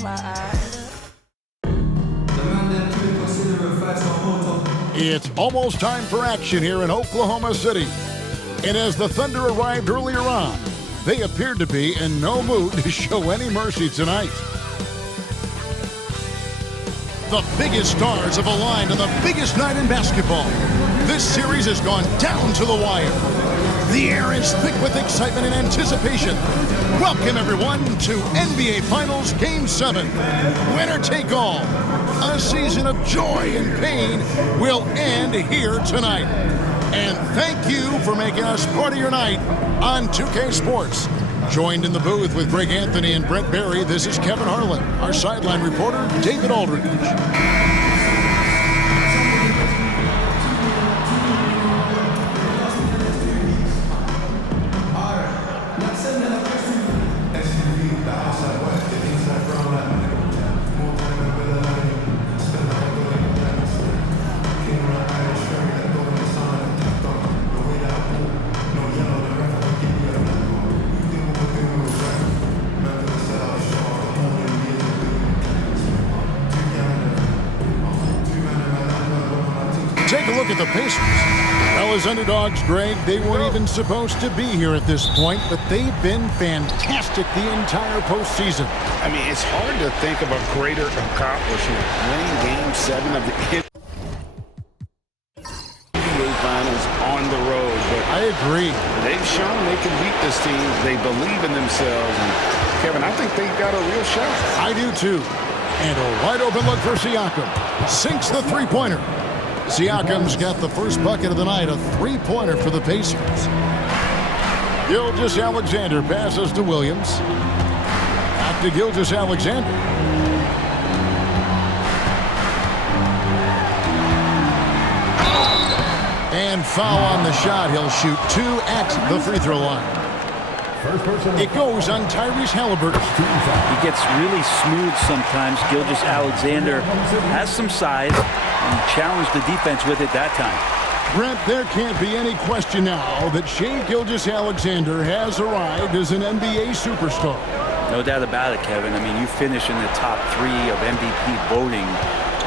That's why I. It's almost time for action here in Oklahoma City. And as the Thunder arrived earlier on, they appeared to be in no mood to show any mercy tonight. The biggest stars have aligned on the biggest night in basketball. This series has gone down to the wire. The air is thick with excitement and anticipation. Welcome, everyone, to NBA Finals Game 7. Winner take all. A season of joy and pain will end here tonight. And thank you for making us part of your night on 2K Sports. Joined in the booth with Greg Anthony and Brent Barry, this is Kevin Harlan. Our sideline reporter, David Aldridge. Take a look at the Pacers. Well, as underdogs, Greg, they weren't even supposed to be here at this point, but they've been fantastic the entire postseason. I mean, it's hard to think of a greater accomplishment. Winning Game 7 of the NBA Finals on the road. But I agree. they've shown they can beat this team. They believe in themselves. And Kevin, I think they've got a real shot. I do too. And a wide open look for Siakam. Sinks the three-pointer. Siakam's got the first bucket of the night, a three-pointer for the Pacers. Gilgeous-Alexander passes to Williams. Back to Gilgeous-Alexander. And foul on the shot. He'll shoot 2 at the free throw line. It goes on Tyrese Halliburton. He gets really smooth sometimes. Gilgeous-Alexander has some size and challenged the defense with it that time. Brent, there can't be any question now that Shai Gilgeous-Alexander has arrived as an NBA superstar. No doubt about it, Kevin. I mean, you finish in the top 3 of MVP voting.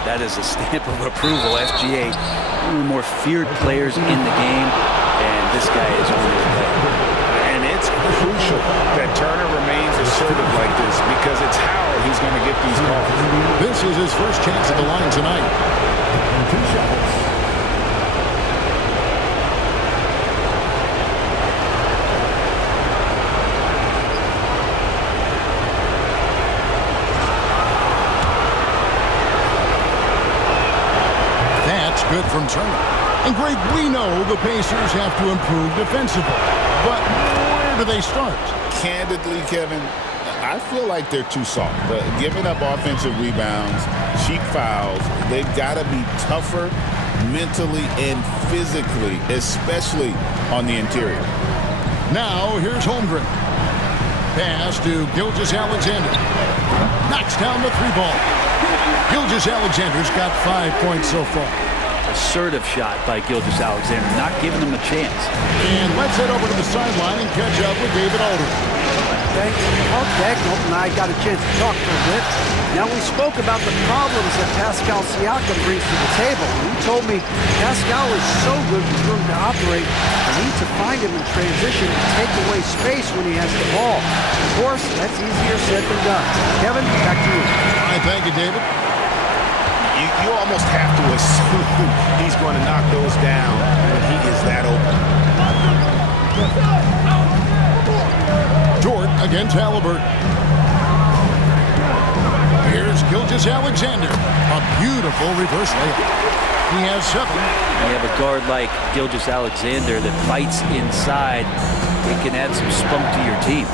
That is a stamp of approval. SGA, one of the more feared players in the game, and this guy is on his way. And it's crucial that Turner remains assertive like this because it's how he's going to get these calls. This is his first chance at the line tonight. 2 shots. That's good from Turner. And Greg, we know the Pacers have to improve defensively. But where do they start? Candidly, Kevin, I feel like they're too soft. Giving up offensive rebounds, cheap fouls, they've got to be tougher mentally and physically, especially on the interior. Now, here's Holmgren. Pass to Gilgeous-Alexander. Knocks down the 3-ball. Gilgeous-Alexander's got 5 points so far. Assertive shot by Gilgeous-Alexander, not giving him a chance. And let's head over to the sideline and catch up with David Aldridge. Okay, Colton and I got a chance to talk for a bit. Now, we spoke about the problems that Pascal Siakam brings to the table. He told me Pascal is so good with room to operate. I need to find him in transition and take away space when he has the ball. Of course, that's easier said than done. Kevin, back to you. All right, thank you, David. You almost have to assume he's going to knock those down when he is that open. Dort against Halliburton. Here's Gilgeous-Alexander. A beautiful reverse layup. He has 7. You have a guard like Gilgeous-Alexander that fights inside. It can add some spunk to your team.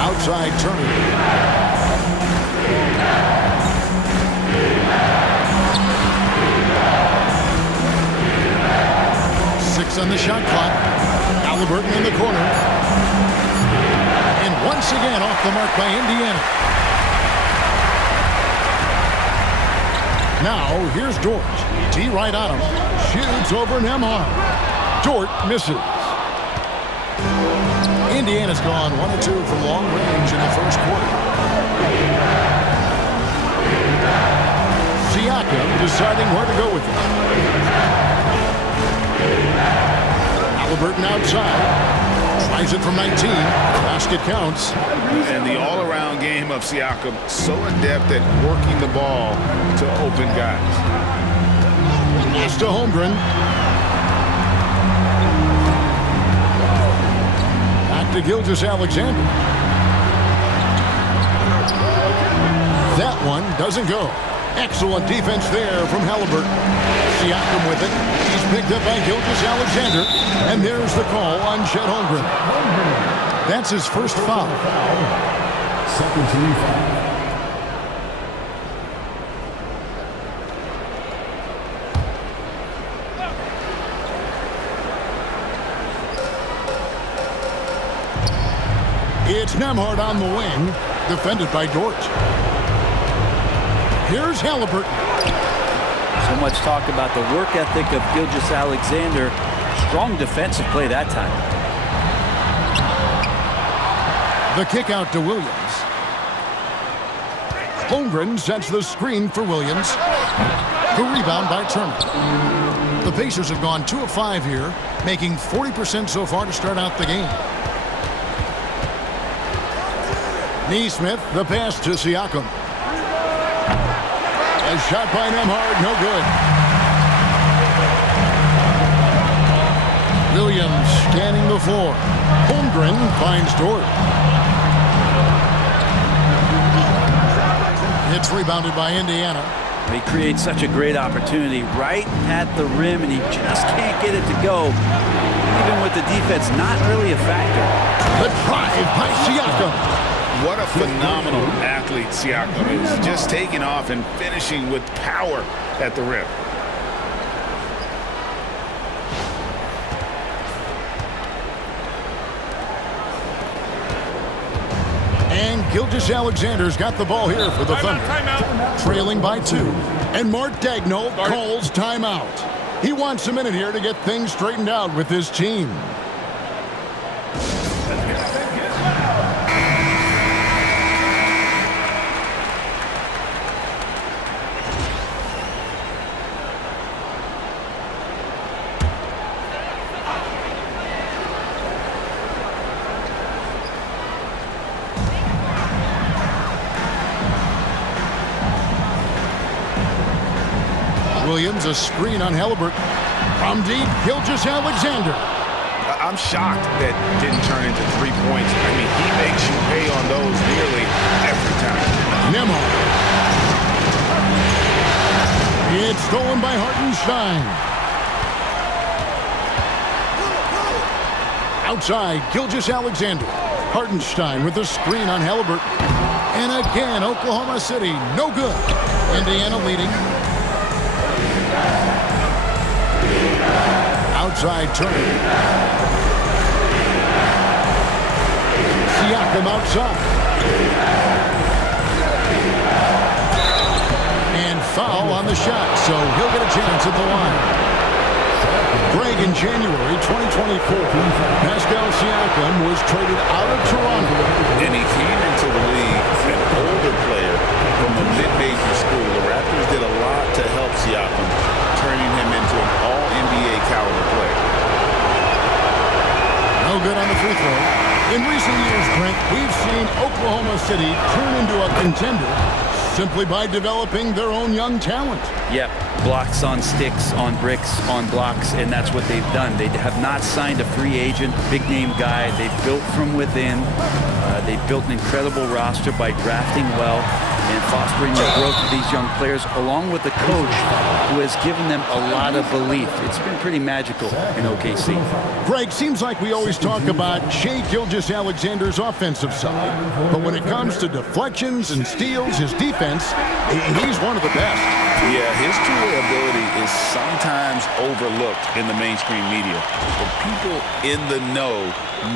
Outside Turner. 6 on the shot clock. Halliburton in the corner. And once again off the mark by Indiana. Now here's Dort. T right on him. Shoots over Nembhard. Dort misses. Indiana's gone 1 of 2 from long range in the first quarter. Siakam deciding where to go with it. Halliburton outside. Tries it from 19. Basket counts. And the all-around game of Siakam, so adept at working the ball to open guys. Pass to Holmgren. Back to Gilgeous-Alexander. That one doesn't go. Excellent defense there from Halliburton. Siakam with it. He's picked up by Gilgeous-Alexander. And there's the call on Chet Holmgren. That's his first foul. Second team foul. It's Nembhard on the wing, defended by Dort. Here's Halliburton. So much talk about the work ethic of Gilgeous-Alexander. Strong defensive play that time. The kick out to Williams. Holmgren sets the screen for Williams. The rebound by Turner. The Pacers have gone 2 of 5 here, making 40% so far to start out the game. Neesmith, the pass to Siakam. A shot by Nembhard, no good. Williams scanning the floor. Holmgren finds Dort. It's rebounded by Indiana. He creates such a great opportunity right at the rim, and he just can't get it to go. Even with the defense not really a factor. The drive by Siakam. What a phenomenal athlete Siakam is. Just taking off and finishing with power at the rim. And Gilgeous-Alexander's got the ball here for the Thunder. Trailing by 2. And Mark Daigneault calls timeout. He wants a minute here to get things straightened out with his team. Williams, a screen on Halliburton. From deep, Gilgeous-Alexander. I'm shocked that didn't turn into 3 points. I mean, he makes you pay on those nearly every time. Nembhard. It's stolen by Hartenstein. Outside, Gilgeous-Alexander. Hartenstein with the screen on Halliburton. And again, Oklahoma City, no good. Indiana leading. Outside Turner. Siakam outside. And foul on the shot, so he'll get a chance at the line. Greg, in January 2024, Pascal Siakam was traded out of Toronto. And he came into the league an older player from a mid-major school. The Raptors did a lot to help Siakam, turning him into an all-NBA caliber player. No good on the free throw. In recent years, Brent, we've seen Oklahoma City turn into a contender simply by developing their own young talent. Yep, blocks on sticks, on bricks, on blocks, and that's what they've done. They have not signed a free agent, big-name guy. They've built from within. They've built an incredible roster by drafting well and fostering the growth of these young players, along with the coach who has given them a lot of belief. It's been pretty magical in OKC. Greg, seems like we always talk about Shai Gilgeous-Alexander's offensive side, but when it comes to deflections and steals, his defense, he's one of the best. Yeah, his two-way ability is sometimes overlooked in the mainstream media. But people in the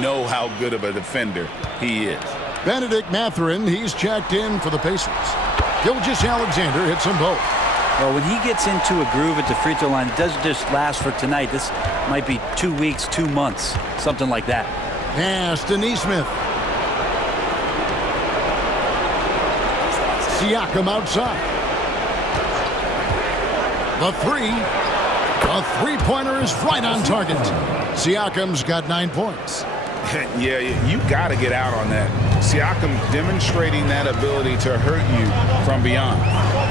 know how good of a defender he is. Benedict Mathurin, he's checked in for the Pacers. Gilgeous-Alexander hits them both. Well, when he gets into a groove at the free throw line, it doesn't just last for tonight. This might be 2 weeks, 2 months, something like that. Pass to Neesmith. Siakam outside. The three-pointer is right on target. Siakam's got 9 points. Yeah, you got to get out on that. Siakam demonstrating that ability to hurt you from beyond.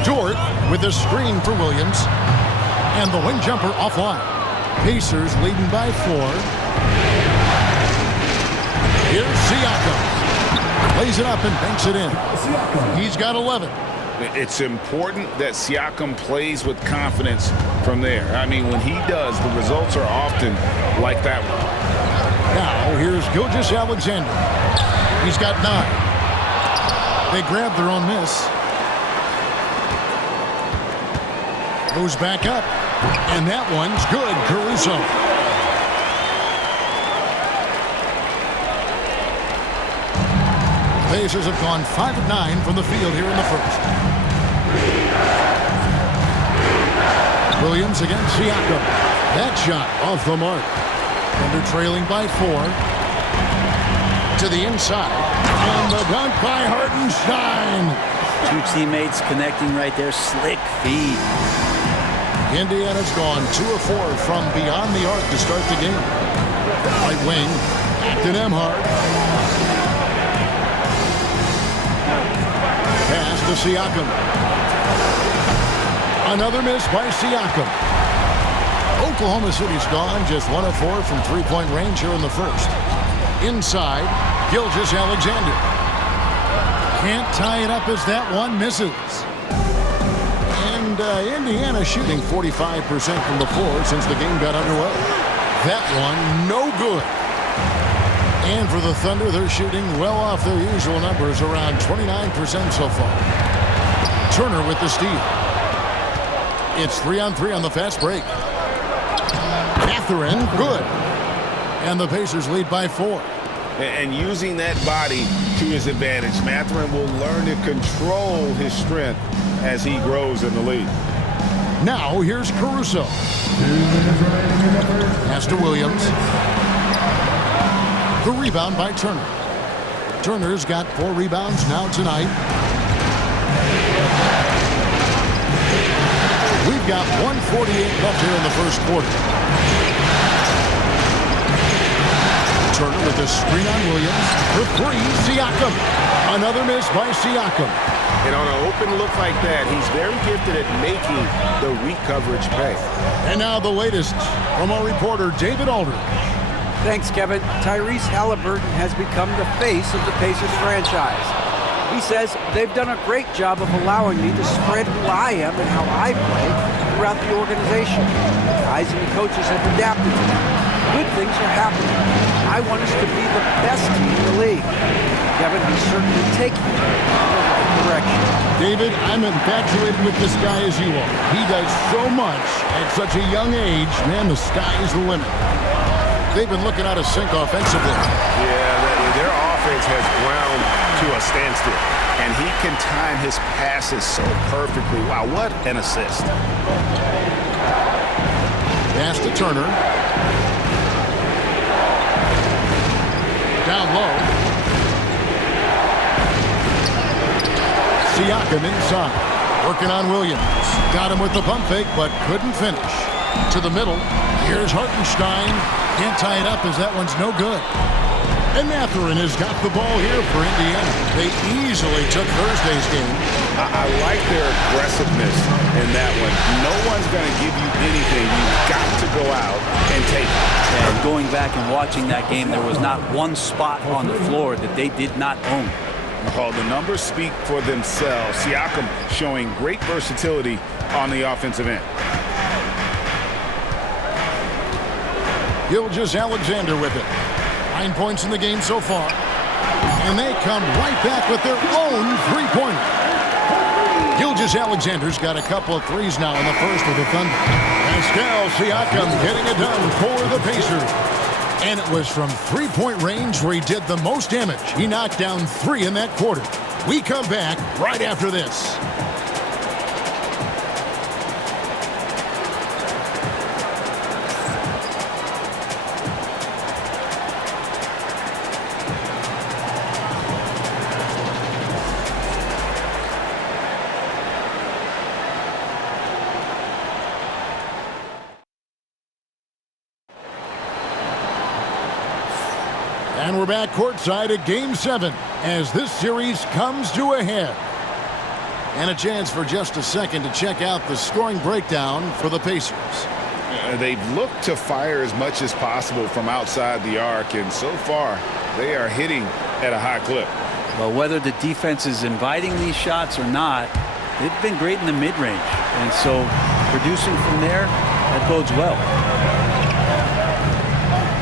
Dort with a screen for Williams. And the wing jumper offline. Pacers leading by 4. Here's Siakam. Plays it up and banks it in. He's got 11. It's important that Siakam plays with confidence from there. I mean, when he does, the results are often like that one. Now, here's Gilgeous-Alexander. He's got 9. They grab their own miss. Goes back up. And that one's good. Caruso. Pacers have gone 5 of 9 from the field here in the first. Williams against Siakam. That shot off the mark. Thunder trailing by 4. To the inside. And the dunk by Hartenstein. 2 teammates connecting right there. Slick feed. Indiana's gone 2 of 4 from beyond the arc to start the game. Right wing. To Nembhard. Pass to Siakam. Another miss by Siakam. Oklahoma City's gone just 1 of 4 from three-point range here in the first. Inside, Gilgeous-Alexander. Can't tie it up as that one misses. And Indiana shooting 45% from the floor since the game got underway. That one, no good. And for the Thunder, they're shooting well off their usual numbers, around 29% so far. Turner with the steal. It's 3-on-3 on the fast break. Mathurin, good. And the Pacers lead by 4. And using that body to his advantage, Mathurin will learn to control his strength as he grows in the league. Now, here's Caruso. Pass to Williams. The rebound by Turner. Turner's got 4 rebounds now tonight. We've got 1:48 left here in the first quarter. Turner with a screen on Williams. For 3, Siakam. Another miss by Siakam. And on an open look like that, he's very gifted at making the re-coverage pay. And now the latest from our reporter, David Aldridge. Thanks, Kevin. Tyrese Halliburton has become the face of the Pacers franchise. He says they've done a great job of allowing me to spread who I am and how I play throughout the organization. The guys and the coaches have adapted to that. Good things are happening. I want us to be the best team in the league. Kevin, he's certainly taking it in the right direction. David, I'm infatuated with this guy as you are. He does so much at such a young age. Man, the sky is the limit. They've been looking out of sync offensively. Yeah, their offense has ground to a standstill. And he can time his passes so perfectly. Wow, what an assist. Pass to Turner. Down low. Siakam inside. Working on Williams. Got him with the pump fake, but couldn't finish. To the middle. Here's Hartenstein. Can't tie it up as that one's no good. And Mathurin has got the ball here for Indiana. They easily took Thursday's game. I like their aggressiveness in that one. No one's going to give you anything. You've got to go out and take it. And going back and watching that game, there was not one spot on the floor that they did not own. Oh, the numbers speak for themselves. Siakam showing great versatility on the offensive end. Gilgeous-Alexander with it. 9 points in the game so far. And they come right back with their own three-pointer. Gilgeous-Alexander's got a couple of threes now in the first with the Thunder. Pascal Siakam getting it done for the Pacers. And it was from three-point range where he did the most damage. He knocked down 3 in that quarter. We come back right after this. And we're back courtside at Game 7 as this series comes to a head. And a chance for just a second to check out the scoring breakdown for the Pacers. They've looked to fire as much as possible from outside the arc, and so far they are hitting at a high clip. Well, whether the defense is inviting these shots or not, they've been great in the mid-range. And so producing from there, that bodes well.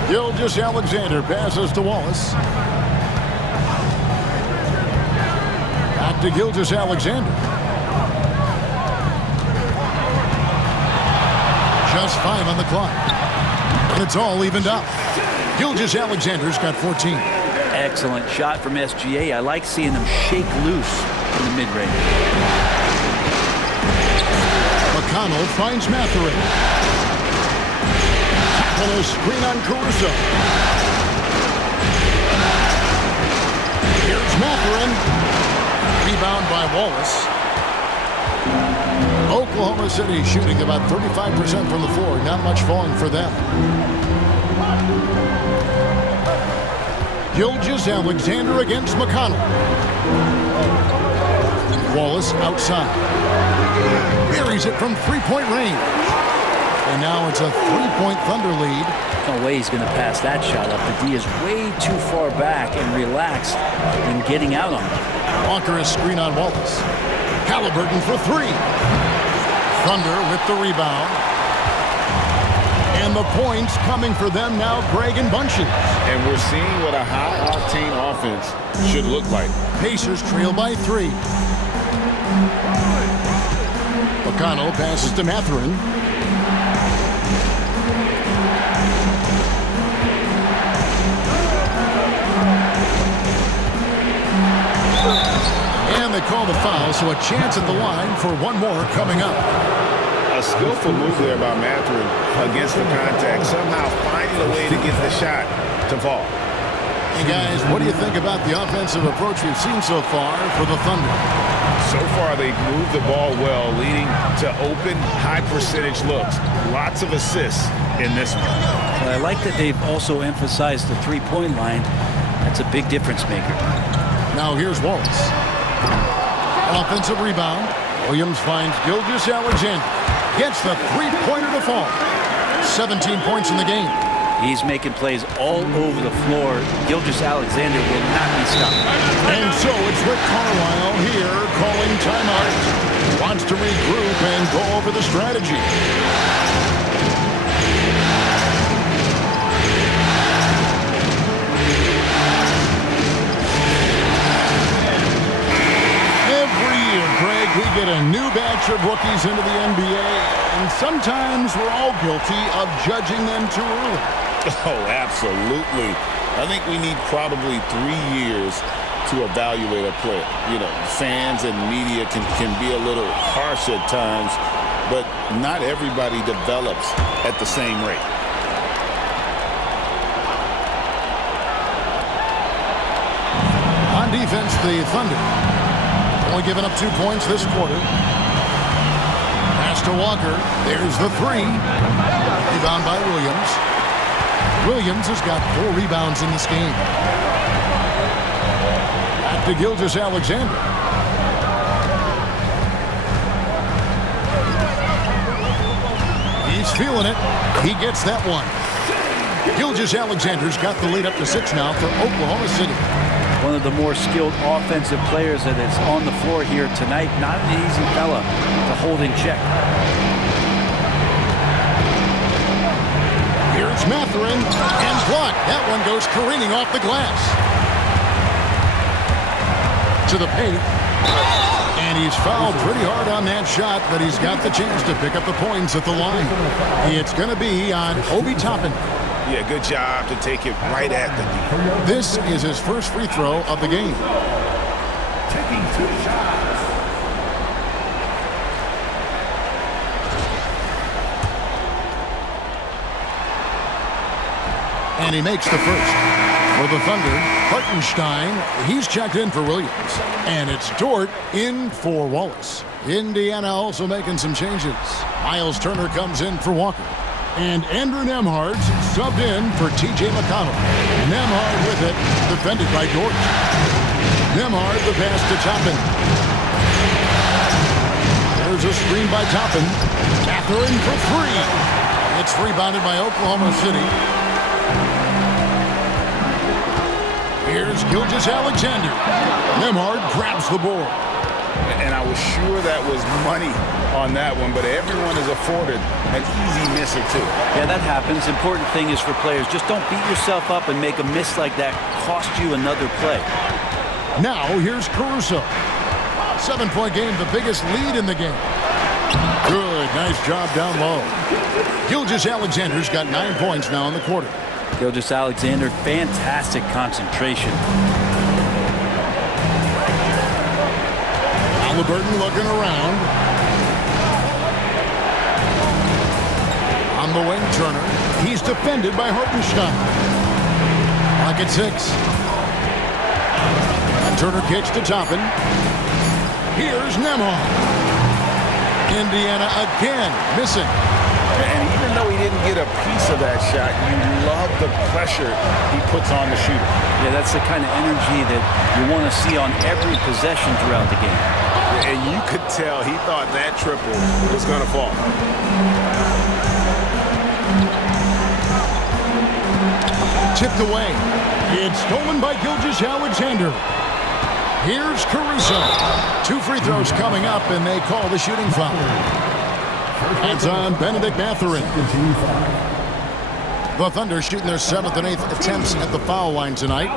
Gilgeous-Alexander passes to Wallace. Back to Gilgeous-Alexander. Just 5 on the clock. And it's all evened up. Gilgeous-Alexander's got 14. Excellent shot from SGA. I like seeing them shake loose in the mid-range. McConnell finds Mathurin. Tackle a screen on Caruso. Here's Mathurin. Rebound by Wallace. Oklahoma City shooting about 35% from the floor. Not much falling for them. Gilgeous-Alexander against McConnell. Wallace outside. Buries it from three-point range. And now it's a three-point Thunder lead. No way he's going to pass that shot up. The D is way too far back and relaxed in getting out on it. Walker is screen on Wallace. Halliburton for 3. Thunder with the rebound. And the points coming for them now, Greg and Bunches. And we're seeing what a high-octane offense should look like. Pacers trail by 3. McConnell passes to Mathurin. And they call the foul, so a chance at the line for one more coming up. A skillful move there by Mathurin against the contact, somehow finding a way to get the shot to fall. Hey guys, what do you think about the offensive approach we've seen so far for the Thunder? So far, they've moved the ball well, leading to open, high-percentage looks. Lots of assists in this one. Well, I like that they've also emphasized the three-point line. That's a big difference maker. Now here's Wallace. An offensive rebound. Williams finds Gilgeous-Alexander. Gets the three-pointer to fall. 17 points in the game. He's making plays all over the floor. Gilgeous-Alexander will not be stopped. And so it's Rick Carlisle here calling timeout. Wants to regroup and go over the strategy. Every year, Greg, we get a new batch of rookies into the NBA, and sometimes we're all guilty of judging them too early. Oh, absolutely. I think we need probably 3 years to evaluate a player. You know, fans and media can be a little harsh at times, but not everybody develops at the same rate. On defense, the Thunder only giving up 2 points this quarter. Pass to Walker. There's the 3. Rebound by Williams. Williams has got 4 rebounds in this game. Back to Gilgeous-Alexander. He's feeling it. He gets that one. Gilgeous-Alexander's got the lead up to 6 now for Oklahoma City. One of the more skilled offensive players that is on the floor here tonight. Not an easy fella to hold in check. Here's Mathurin, and blocked. That one goes careening off the glass. To the paint. And he's fouled pretty hard on that shot, but he's got the chance to pick up the points at the line. It's going to be on Obi Toppin. Yeah, good job to take it right at the knee. This is his first free throw of the game. Taking 2 shots. And he makes the first. For the Thunder, Hartenstein, he's checked in for Williams. And it's Dort in for Wallace. Indiana also making some changes. Miles Turner comes in for Walker. And Andrew Nembhard's subbed in for T.J. McConnell. Nembhard with it, defended by Dort. Nembhard the pass to Toppin. There's a screen by Toppin. Mathurin for three. It's rebounded by Oklahoma City. Here's Gilgeous-Alexander. Nembhard grabs the board. And I was sure that was money on that one, but everyone is afforded an easy miss or two. Yeah, that happens. Important thing is for players, just don't beat yourself up and make a miss like that cost you another play. Now here's Caruso. 7-point game, the biggest lead in the game. Good, nice job down low. Gilgeous-Alexander's got 9 points now in the quarter. Gilgeous-Alexander, fantastic concentration. Halliburton looking around. On the wing, Turner. He's defended by Hartenstein. Clock at 6. And Turner kicks to Toppin. Here's Nembhard. Indiana again missing. And even though he didn't get a piece of that shot, you love the pressure he puts on the shooter. Yeah, that's the kind of energy that you want to see on every possession throughout the game. And you could tell he thought that triple was going to fall. Tipped away. It's stolen by Gilgeous-Alexander. Here's Caruso. 2 free throws coming up, and they call the shooting foul. It's on Bennedict Mathurin. The Thunder shooting their 7th and 8th attempts at the foul line tonight.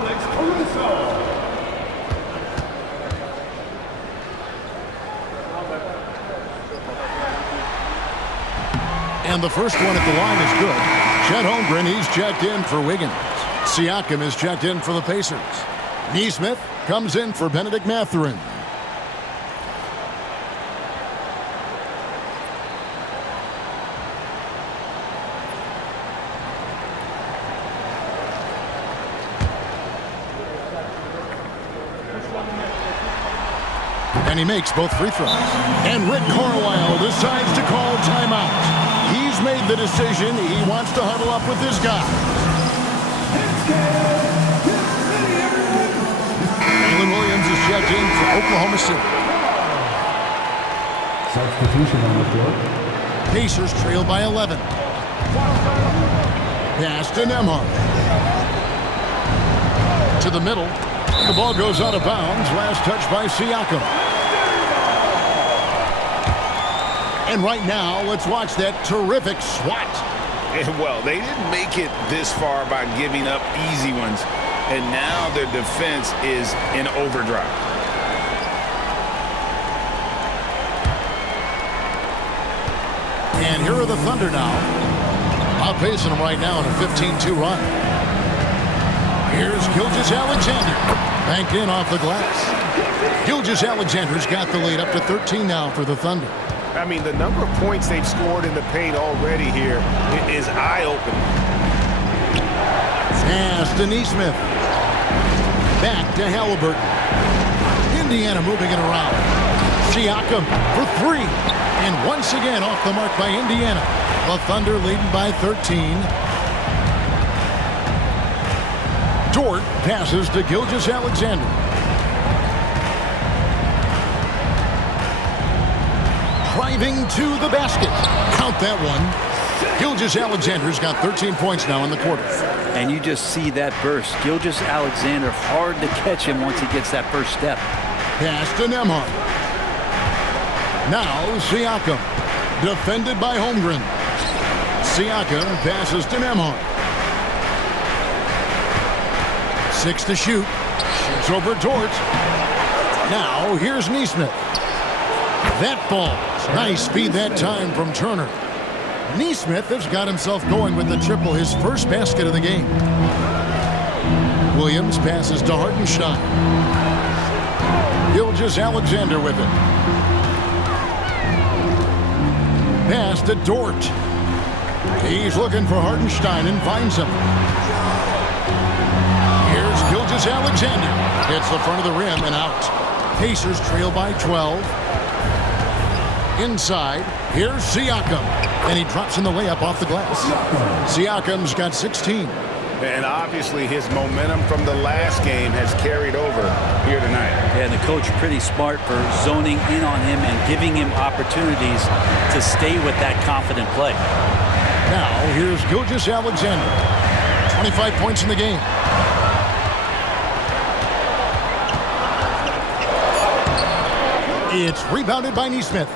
And the first one at the line is good. Chet Holmgren, he's checked in for Wiggins. Siakam is checked in for the Pacers. Nesmith comes in for Bennedict Mathurin. And he makes both free throws. And Rick Carlisle decides to call timeout. He's made the decision. He wants to huddle up with this guy. Jalen Williams is checked in for Oklahoma City. Substitution on the floor. Pacers trail by 11. Pass to Nembhard. To the middle. The ball goes out of bounds. Last touch by Siakam. And right now, let's watch that terrific swat. Well, they didn't make it this far by giving up easy ones, and now their defense is in overdrive. And here are the Thunder now. Outpacing them right now in a 15-2 run. Here's Gilgeous-Alexander. Banked in off the glass. Gilgeous-Alexander's got the lead up to 13 now for the Thunder. I mean, the number of points they've scored in the paint already here is eye-opening. Pass to Nesmith. Back to Halliburton. Indiana moving it around. Siakam for 3. And once again off the mark by Indiana. The Thunder leading by 13. Dort passes to Gilgeous-Alexander. Driving to the basket. Count that one. Gilgeous-Alexander's got 13 points now in the quarter. And you just see that burst. Gilgeous-Alexander, hard to catch him once he gets that first step. Pass to Nembhard. Now Siakam. Defended by Holmgren. Siakam passes to Nembhard. 6 to shoot. Shoots over Dort. Now here's Nesmith. That falls. Nice speed that time from Turner. Nesmith has got himself going with the triple, his first basket of the game. Williams passes to Hartenstein. Gilgeous-Alexander with it. Pass to Dort. He's looking for Hartenstein and finds him. Here's Gilgeous-Alexander. Hits the front of the rim and out. Pacers trail by 12. Inside, here's Siakam. And he drops in the layup off the glass. Siakam's got 16. And obviously his momentum from the last game has carried over here tonight. Yeah, and the coach pretty smart for zoning in on him and giving him opportunities to stay with that confident play. Now, here's Gilgeous-Alexander. 25 points in the game. It's rebounded by Nesmith.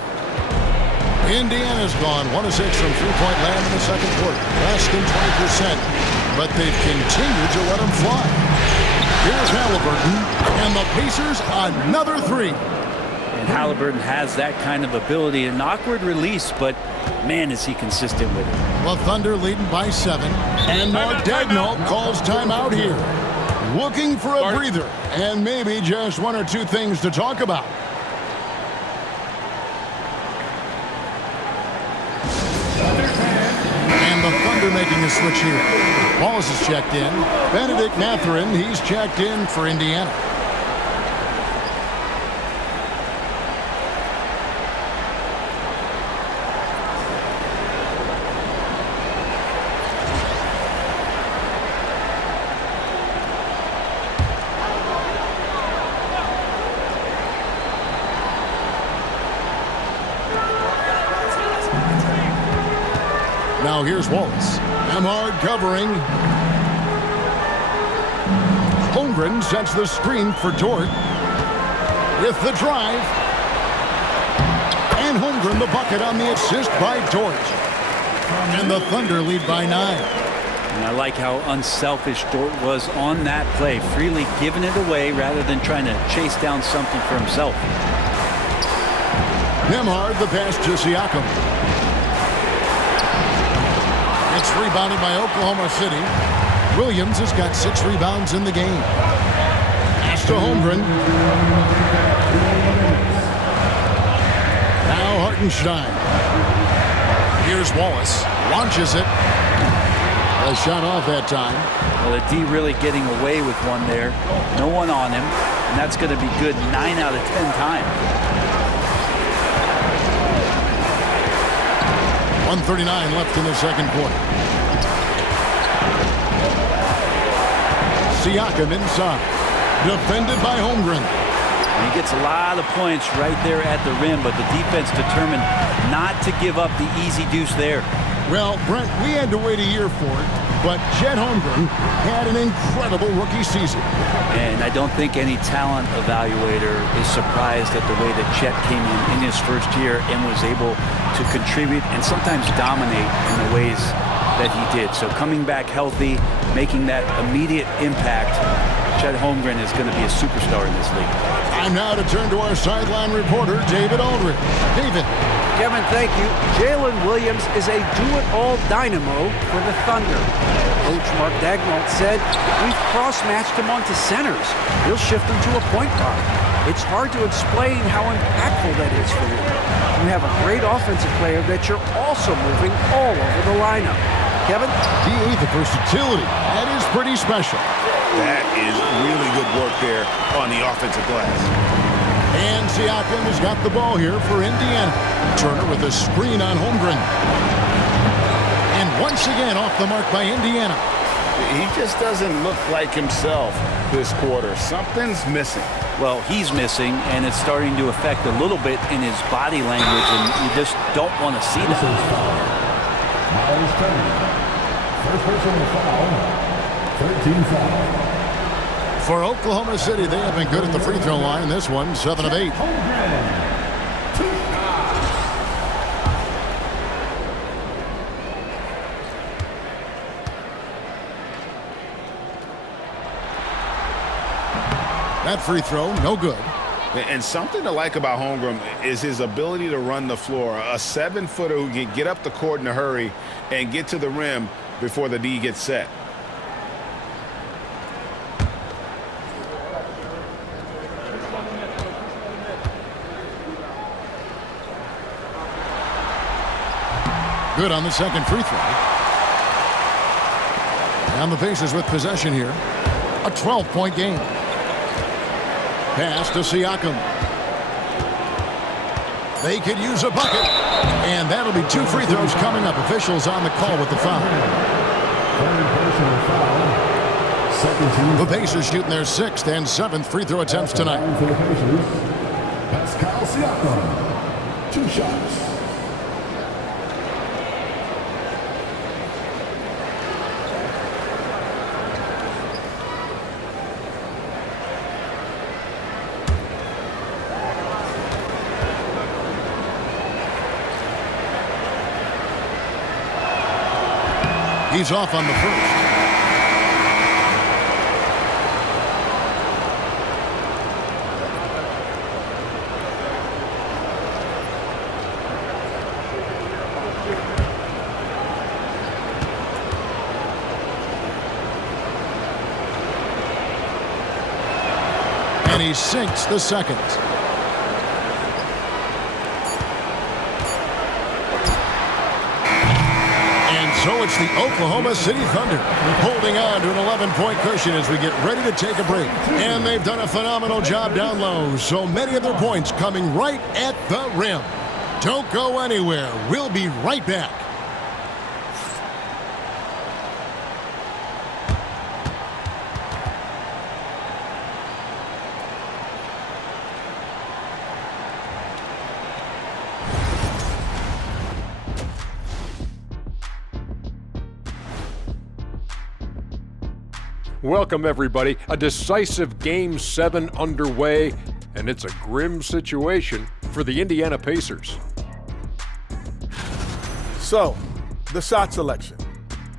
Indiana's gone 1 of 6 from three-point land in the second quarter. Less than 20%. But they've continued to let him fly. Here's Halliburton, and the Pacers another three. And Halliburton has that kind of ability. An awkward release, but man, is he consistent with it. The Thunder leading by 7. And Mark Daigneault calls timeout here. Looking for a breather, and maybe just 1 or 2 things to talk about. And the Thunder making a switch here. Wallace is checked in. Benedict Mathurin, he's checked in for Indiana. Now here's Wallace. Nembhard covering. Holmgren sets the screen for Dort. With the drive. And Holmgren the bucket on the assist by Dort. And the Thunder lead by 9. And I like how unselfish Dort was on that play, freely giving it away rather than trying to chase down something for himself. Nembhard the pass to Siakam. It's rebounded by Oklahoma City. Williams has got 6 rebounds in the game. Pass to Holmgren. Now Hartenstein. Here's Wallace. Launches it. A shot off that time. Well, the D really getting away with one there. No one on him. And that's going to be good 9 out of 10 times. 1:39 left in the second quarter. Siakam inside. Defended by Holmgren. And he gets a lot of points right there at the rim, but the defense determined not to give up the easy deuce there. Well, Brent, we had to wait a year for it, but Chet Holmgren had an incredible rookie season. And I don't think any talent evaluator is surprised at the way that Chet came in his first year and was able to contribute and sometimes dominate in the ways that he did. So coming back healthy, making that immediate impact, Chet Holmgren is going to be a superstar in this league. Time now to turn to our sideline reporter, David Aldridge. David. Kevin, thank you. Jalen Williams is a do-it-all dynamo for the Thunder. Coach Mark Daigneault said, we've cross-matched him onto centers. He'll shift him to a point guard. It's hard to explain how impactful that is for you. You have a great offensive player that you're also moving all over the lineup. Kevin? DA, the versatility. That is pretty special. That is really good work there on the offensive glass. And Siakam has got the ball here for Indiana. Turner with a screen on Holmgren. And once again off the mark by Indiana. He just doesn't look like himself this quarter. Something's missing. Well, he's missing, and it's starting to affect a little bit in his body language, and you just don't want to see that. Miles Turner. First personal foul. 13 foul. For Oklahoma City, they have been good at the free throw line. This one, 7 of 8. That free throw, no good. And something to like about Holmgren is his ability to run the floor. A 7-footer who can get up the court in a hurry and get to the rim before the D gets set. Good on the second free throw. And the Pacers with possession here. A 12-point game. Pass to Siakam. They could use a bucket. And that'll be 2 free throws coming up. Officials on the call with the foul. The Pacers shooting their 6th and 7th free throw attempts tonight. Pascal Siakam, 2 shots. He's off on the first. And he sinks the second. So it's the Oklahoma City Thunder holding on to an 11-point cushion as we get ready to take a break. And they've done a phenomenal job down low. So many of their points coming right at the rim. Don't go anywhere. We'll be right back. Welcome, everybody. A decisive Game 7 underway, and it's a grim situation for the Indiana Pacers. So, the shot selection.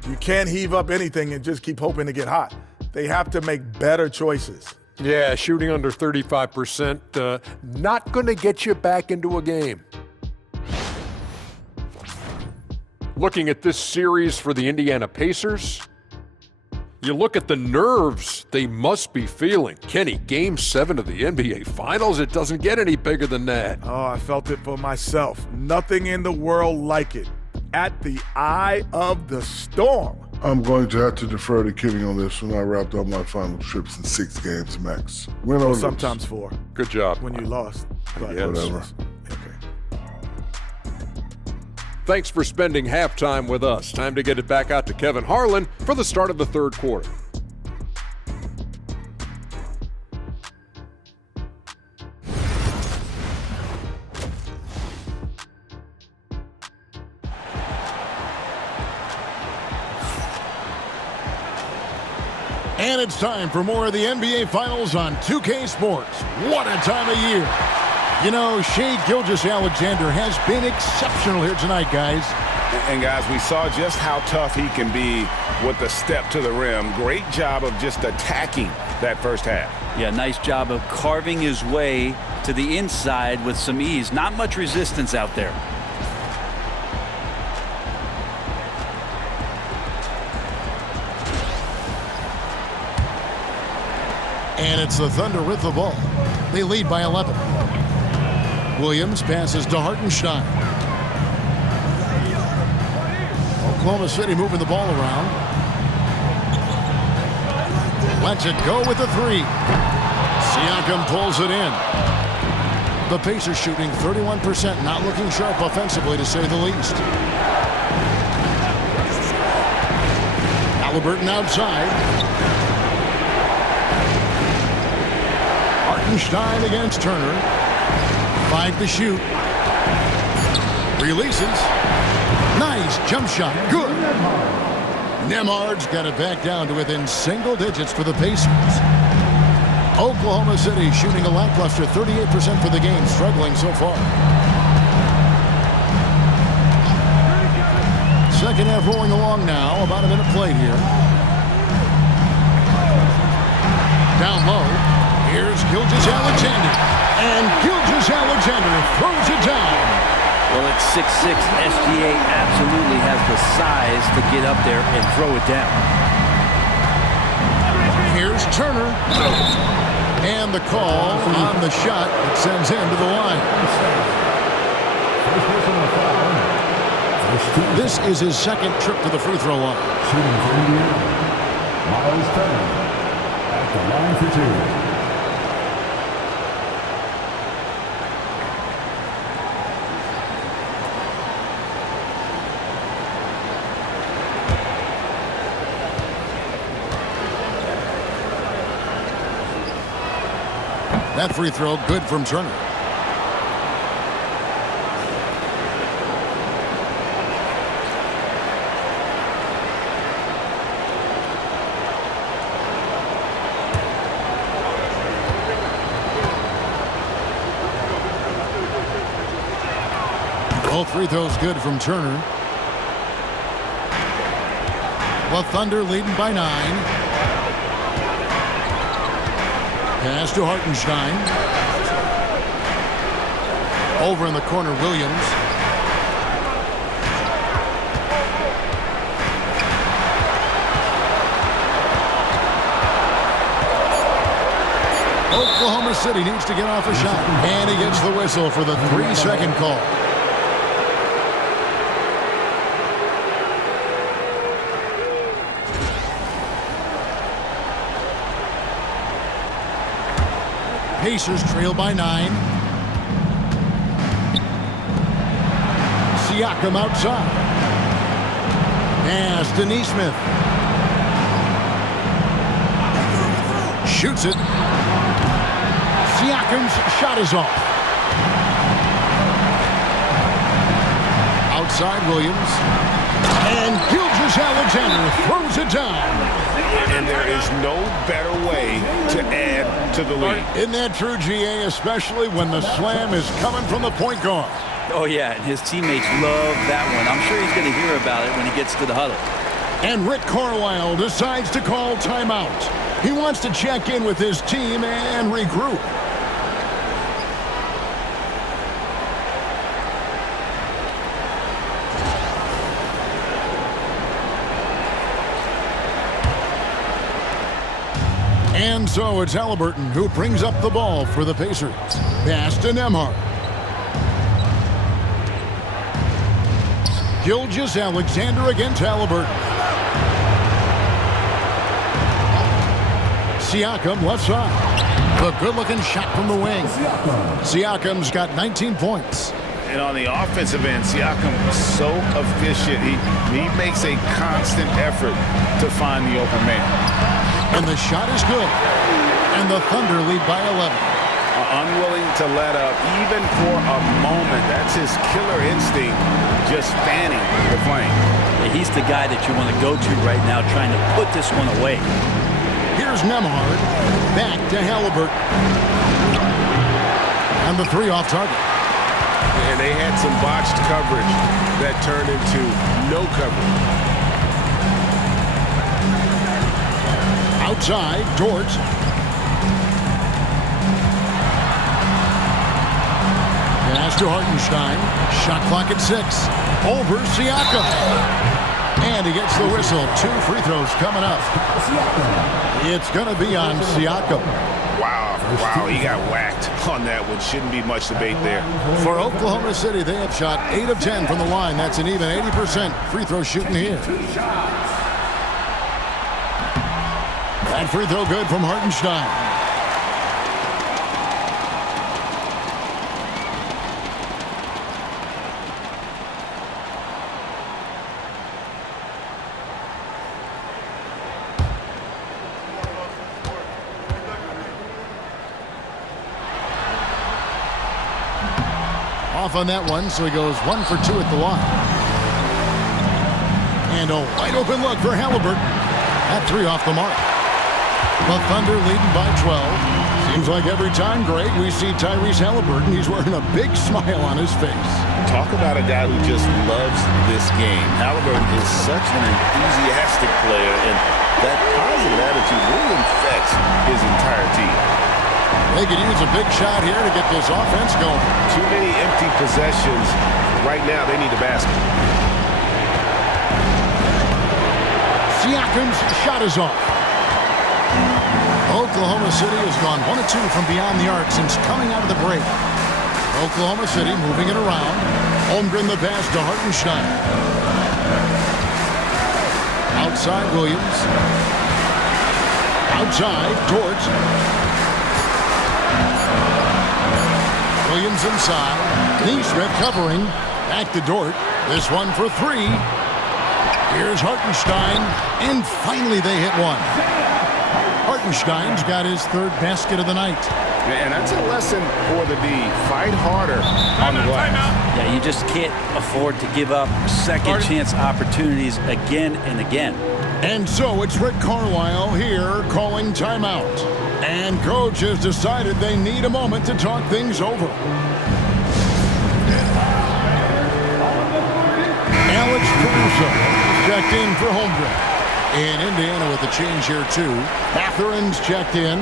You can't heave up anything and just keep hoping to get hot. They have to make better choices. Yeah, shooting under 35%, not going to get you back into a game. Looking at this series for the Indiana Pacers, you look at the nerves they must be feeling. Kenny, Game 7 of the NBA Finals, it doesn't get any bigger than that. Oh, I felt it for myself. Nothing in the world like it. At the eye of the storm. I'm going to have to defer to Kenny on this when I wrapped up my final trips in 6 games max. Win or lose. Sometimes 4. Good job. When you lost. But Yes. Whatever. Okay. Thanks for spending halftime with us. Time to get it back out to Kevin Harlan for the start of the third quarter. And it's time for more of the NBA Finals on 2K Sports. What a time of year. You know, Shai Gilgeous-Alexander has been exceptional here tonight, guys. And guys, we saw just how tough he can be with the step to the rim. Great job of just attacking that first half. Yeah, nice job of carving his way to the inside with some ease. Not much resistance out there. And it's the Thunder with the ball. They lead by 11. Williams passes to Hartenstein. Oklahoma City moving the ball around. Lets it go with the 3. Siakam pulls it in. The Pacers shooting 31%, not looking sharp offensively to say the least. Halliburton outside. Hartenstein against Turner. 5 to shoot. Releases. Nice jump shot. Good. Nembhard's got it back down to within single digits for the Pacers. Oklahoma City shooting a lackluster 38% for the game, struggling so far. Second half rolling along now. About a minute played here. Down low. Here's Gilgeous-Alexander. And Gilgeous-Alexander throws it down. Well, at 6'6", SGA absolutely has the size to get up there and throw it down. Here's Turner. And the call on the shot that sends him to the line. This is his second trip to the free throw line. Shooting for Indiana, Miles Turner at the line for 2. That free throw good from Turner. Both free throws good from Turner. The Thunder leading by 9. Pass to Hartenstein. Over in the corner, Williams. Oklahoma City needs to get off a shot. And he gets the whistle for the 3-second call. Pacers trail by 9. Siakam outside. Pass to Nesmith. Shoots it. Siakam's shot is off. Outside Williams. And Gilgeous-Alexander throws it down. And there is no better way to add to the lead. Isn't that true, GA, especially when the slam is coming from the point guard? Oh, yeah, and his teammates love that one. I'm sure he's going to hear about it when he gets to the huddle. And Rick Carlisle decides to call timeout. He wants to check in with his team and regroup. And so it's Halliburton who brings up the ball for the Pacers. Pass to Nembhard. Gilgeous-Alexander against Halliburton. Siakam left side. The good-looking shot from the wing. Siakam's got 19 points. And on the offensive end, Siakam is so efficient. He makes a constant effort to find the open man. And the shot is good. And the Thunder lead by 11. Unwilling to let up even for a moment. That's his killer instinct, just fanning the flame. Yeah, he's the guy that you want to go to right now, trying to put this one away. Here's Nembhard. Back to Halliburton. And the 3 off target. And they had some botched coverage that turned into no coverage. Outside, Dort. Pass to Hartenstein. Shot clock at 6. Over Siakam. And he gets the whistle. 2 free throws coming up. It's going to be on Siakam. Wow, he got whacked on that one. Shouldn't be much debate there. For Oklahoma City, they have shot 8 of 10 from the line. That's an even 80% free throw shooting here. That free throw good from Hartenstein. Off on that one, so he goes 1 for 2 at the line. And a wide open look for Halliburton. That 3 off the mark. The Thunder leading by 12. Seems like every time, Greg, we see Tyrese Halliburton, he's wearing a big smile on his face. Talk about a guy who just loves this game. Halliburton is such an enthusiastic player, and that positive attitude really infects his entire team. They could use a big shot here to get this offense going. Too many empty possessions. Right now, they need a basket. Siakam's shot is off. Oklahoma City has gone 1 of 2 from beyond the arc since coming out of the break. Oklahoma City moving it around. Holmgren the pass to Hartenstein. Outside Williams. Outside Dort. Williams inside. Nesmith covering. Back to Dort. This one for 3. Here's Hartenstein. And finally they hit one. Hartenstein's got his third basket of the night. And that's a lesson for the D. Fight harder on the glass. Yeah, you just can't afford to give up second chance opportunities again and again. And so it's Rick Carlisle here calling timeout. And coach has decided they need a moment to talk things over. Alex Caruso checked in for Holmgren. In Indiana with a change here too. Mathurin's checked in.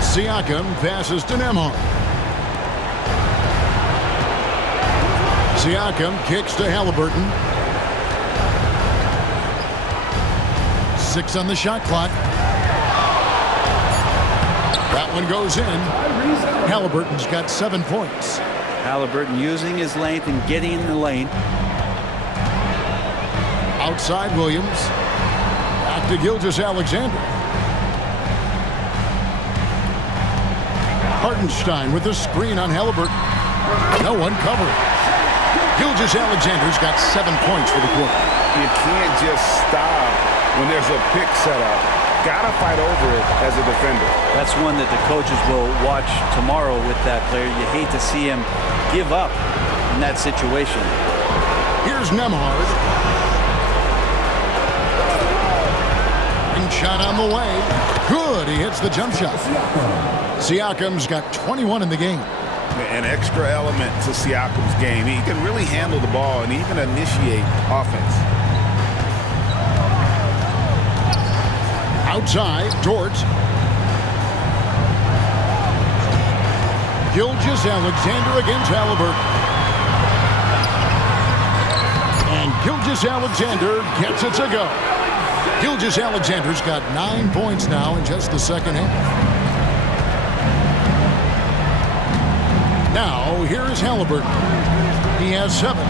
Siakam passes to Nembhard. Siakam kicks to Halliburton. 6 on the shot clock. That one goes in. Halliburton's got 7 points. Halliburton using his length and getting in the lane. Outside Williams. Back to Gilgeous-Alexander. Hartenstein with the screen on Halliburton. No one covering. Gilgeous-Alexander's got 7 points for the quarter. You can't just stop when there's a pick set up. Gotta fight over it as a defender. That's one that the coaches will watch tomorrow with that player. You hate to see him give up in that situation. Here's Nembhard. And shot on the way. Good. He hits the jump shot. Siakam's got 21 in the game. An extra element to Siakam's game. He can really handle the ball and even initiate offense. Outside, Dort. Gilgeous-Alexander against Halliburton. And Gilgeous-Alexander gets it to go. Gilgeous-Alexander's got 9 points now in just the second half. Now, here is Halliburton. He has 7.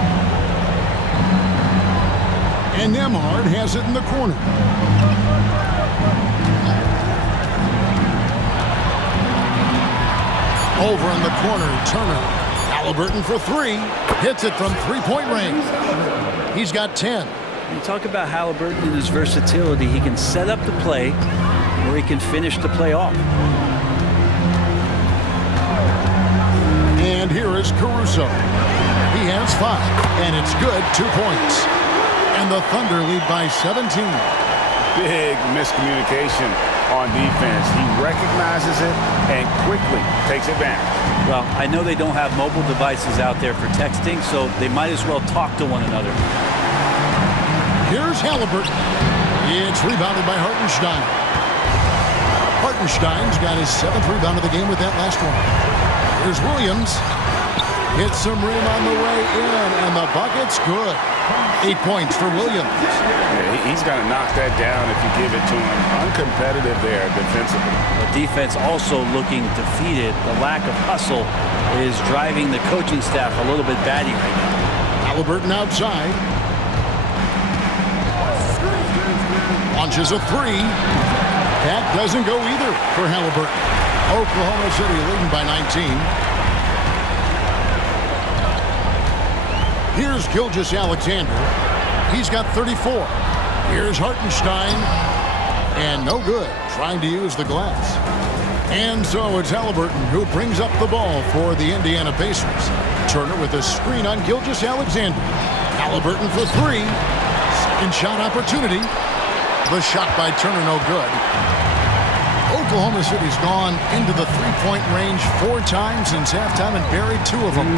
And Nembhard has it in the corner. Over in the corner, Turner. Halliburton for 3. Hits it from three-point range. He's got 10. You talk about Halliburton and his versatility. He can set up the play or he can finish the play off. And here is Caruso. He has 5, and it's good, 2 points. And the Thunder lead by 17. Big miscommunication on defense. He recognizes it and quickly takes advantage. Well, I know they don't have mobile devices out there for texting, so they might as well talk to one another. Here's Halliburton. It's rebounded by Hartenstein. Hartenstein's got his 7th rebound of the game with that last one. Here's Williams. Hits some rim on the way in, and the bucket's good. 8 points for Williams. Yeah, he's got to knock that down if you give it to him. Uncompetitive there defensively. The defense also looking defeated. The lack of hustle is driving the coaching staff a little bit batty right now. Halliburton outside. Launches a 3. That doesn't go either for Halliburton. Oklahoma City leading by 19. Here's Gilgeous-Alexander. He's got 34. Here's Hartenstein. And no good, trying to use the glass. And so it's Halliburton who brings up the ball for the Indiana Pacers. Turner with a screen on Gilgeous-Alexander. Halliburton for 3. Second shot opportunity. The shot by Turner no good. Oklahoma City's gone into the three-point range 4 times since halftime and buried 2 of them.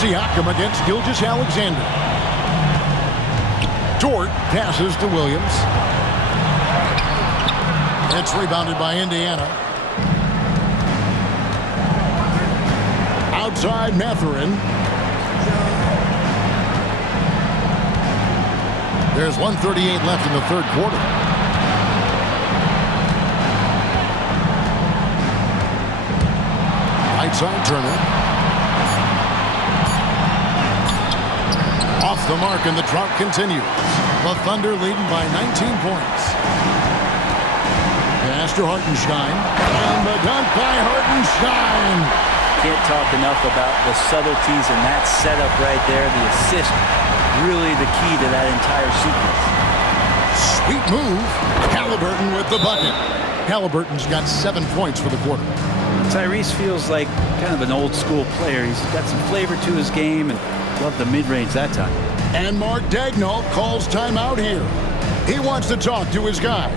Siakam against Gilgeous-Alexander. Dort passes to Williams. It's rebounded by Indiana. Outside Mathurin. There's 1:38 left in the third quarter. Right side Turner. the mark, and the drought continues. The Thunder leading by 19 points. Pass to Hartenstein. And the dunk by Hartenstein. Can't talk enough about the subtleties in that setup right there. The assist, really the key to that entire sequence. Sweet move. Halliburton with the bucket. Halliburton's got 7 points for the quarter. Tyrese feels like kind of an old school player. He's got some flavor to his game and loved the mid-range that time. And Mark Daigneault calls timeout here. He wants to talk to his guys.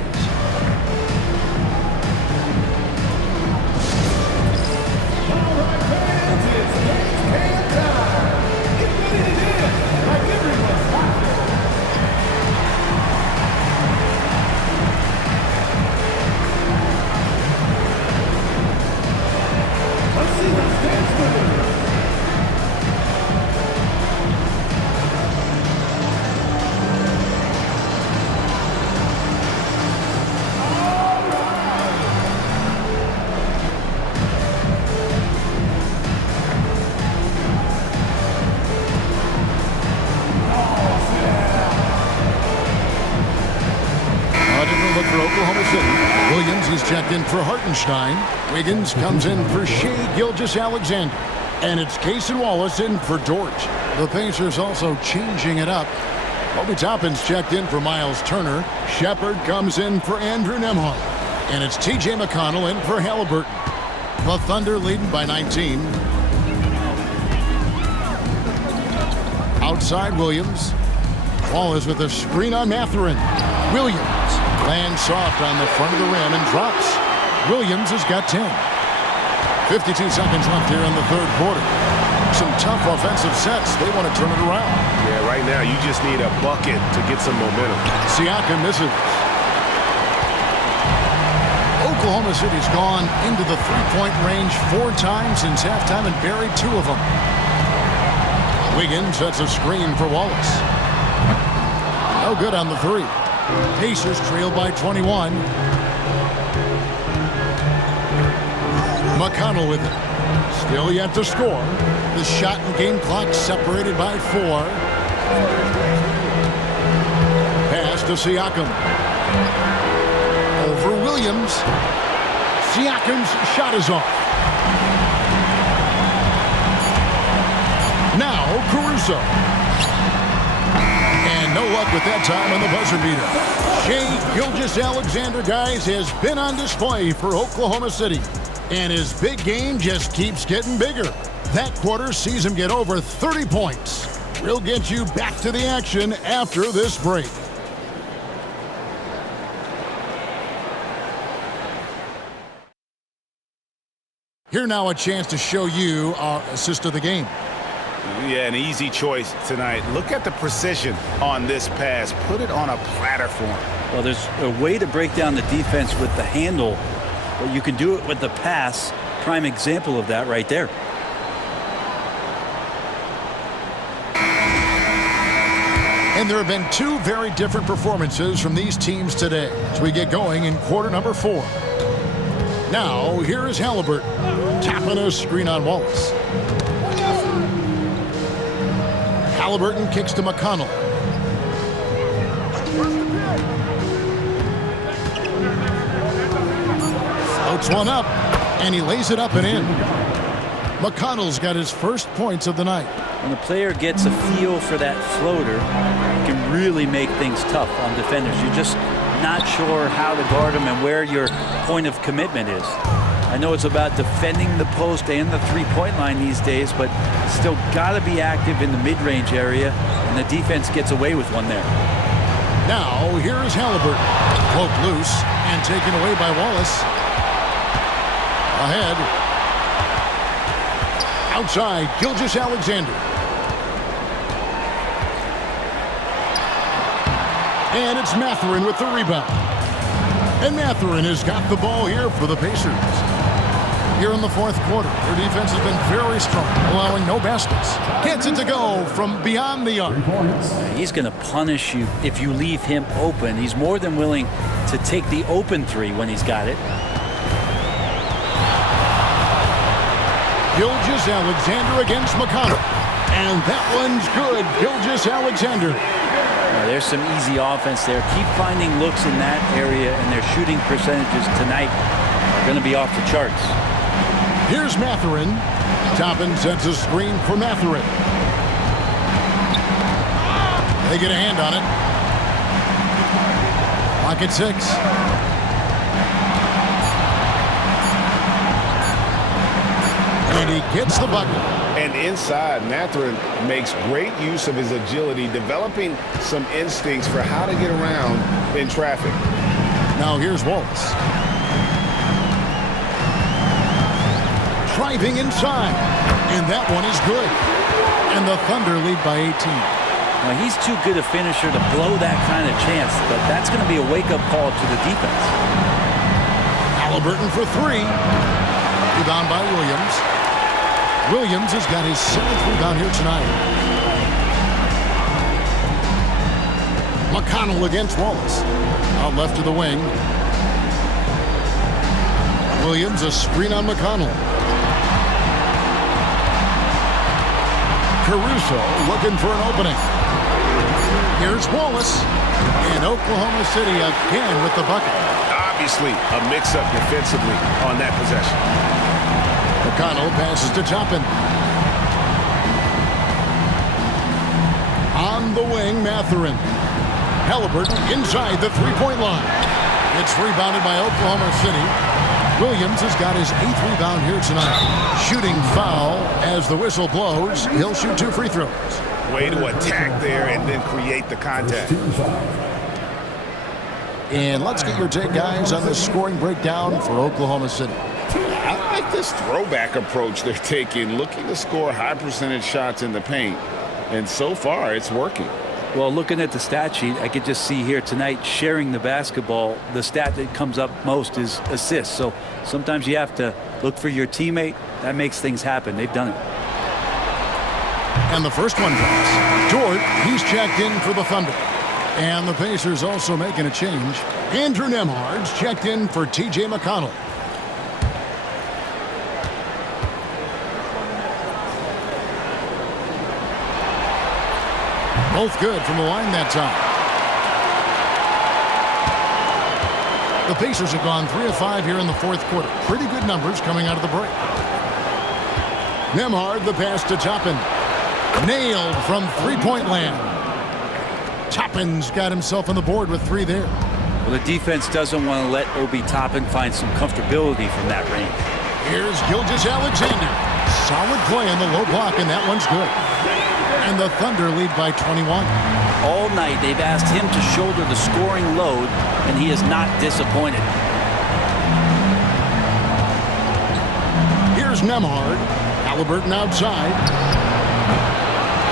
Williams is checked in for Hartenstein. Wiggins comes in for Shai Gilgeous-Alexander. And it's Cason Wallace in for Dort. The Pacers also changing it up. Obi Toppin's checked in for Miles Turner. Shepard comes in for Andrew Nembhard. And it's T.J. McConnell in for Halliburton. The Thunder leading by 19. Outside Williams. Wallace with a screen on Mathurin. Williams lands soft on the front of the rim and drops. Williams has got 10. 52 seconds left here in the third quarter. Some tough offensive sets. They want to turn it around. Yeah, right now you just need a bucket to get some momentum. Siakam misses. Oklahoma City's gone into the three-point range 4 times since halftime and buried 2 of them. Wiggins sets a screen for Wallace. No good on the 3. Pacers trail by 21. McConnell with it. Still yet to score. The shot and game clock separated by 4. Pass to Siakam. Over Williams. Siakam's shot is off. Now Caruso. And no luck with that time on the buzzer beater. Shai Gilgeous-Alexander, guys, has been on display for Oklahoma City. And his big game just keeps getting bigger. That quarter sees him get over 30 points. We'll get you back to the action after this break. Here now a chance to show you our assist of the game. Yeah, an easy choice tonight. Look at the precision on this pass. Put it on a platter for him. Well, there's a way to break down the defense with the handle, but you can do it with the pass. Prime example of that right there. And there have been 2 very different performances from these teams today as we get going in quarter number 4. Now, here is Halliburton. Tapping a screen on Wallace. Halliburton kicks to McConnell. Floats one up, and he lays it up and in. McConnell's got his first points of the night. When the player gets a feel for that floater, it can really make things tough on defenders. You're just not sure how to guard them and where your point of commitment is. I know it's about defending the post and the three-point line these days, but still got to be active in the mid-range area, and the defense gets away with one there. Now, here is Halliburton. Poked loose and taken away by Wallace. Ahead. Outside, Gilgeous-Alexander. And it's Mathurin with the rebound. And Mathurin has got the ball here for the Pacers. Here in the fourth quarter, their defense has been very strong, allowing no baskets. Gets it to go from beyond the arc. He's going to punish you if you leave him open. He's more than willing to take the open 3 when he's got it. Gilgeous-Alexander against McConnell. And that one's good. Gilgeous-Alexander. Now, there's some easy offense there. Keep finding looks in that area, and their shooting percentages tonight are going to be off the charts. Here's Mathurin. Toppin sets a screen for Mathurin. They get a hand on it. Clock at 6. And he gets the bucket. And inside, Mathurin makes great use of his agility, developing some instincts for how to get around in traffic. Now here's Wallace. Driving inside. And that one is good. And the Thunder lead by 18. Now, he's too good a finisher to blow that kind of chance, but that's going to be a wake-up call to the defense. Halliburton for 3. Rebound by Williams. Williams has got his 7th rebound here tonight. McConnell against Wallace. Out left to the wing. Williams, a screen on McConnell. Caruso looking for an opening. Here's Wallace. And Oklahoma City again with the bucket. Obviously, a mix-up defensively on that possession. McConnell passes to Toppin. On the wing, Mathurin. Halliburton inside the three-point line. It's rebounded by Oklahoma City. Williams has got his 8th rebound here tonight. Shooting foul as the whistle blows. He'll shoot 2 free throws. Way to attack there and then create the contact. And let's get your take, guys, on the scoring breakdown for Oklahoma City. I like this throwback approach they're taking, looking to score high percentage shots in the paint. And so far, it's working. Well, looking at the stat sheet, I could just see here tonight sharing the basketball. The stat that comes up most is assists. So sometimes you have to look for your teammate. That makes things happen. They've done it. And the first one drops. Dort, he's checked in for the Thunder. And the Pacers also making a change. Andrew Nembhard's checked in for T.J. McConnell. Both good from the line that time. The Pacers have gone 3 of 5 here in the 4th quarter. Pretty good numbers coming out of the break. Nembhard, the pass to Toppin. Nailed from three-point land. Toppin's got himself on the board with 3 there. Well, the defense doesn't want to let Obi Toppin find some comfortability from that range. Here's Gilgeous-Alexander. Solid play on the low block, and that one's good. And the Thunder lead by 21. All night they've asked him to shoulder the scoring load, and he is not disappointed. Here's Nembhard. Halliburton outside.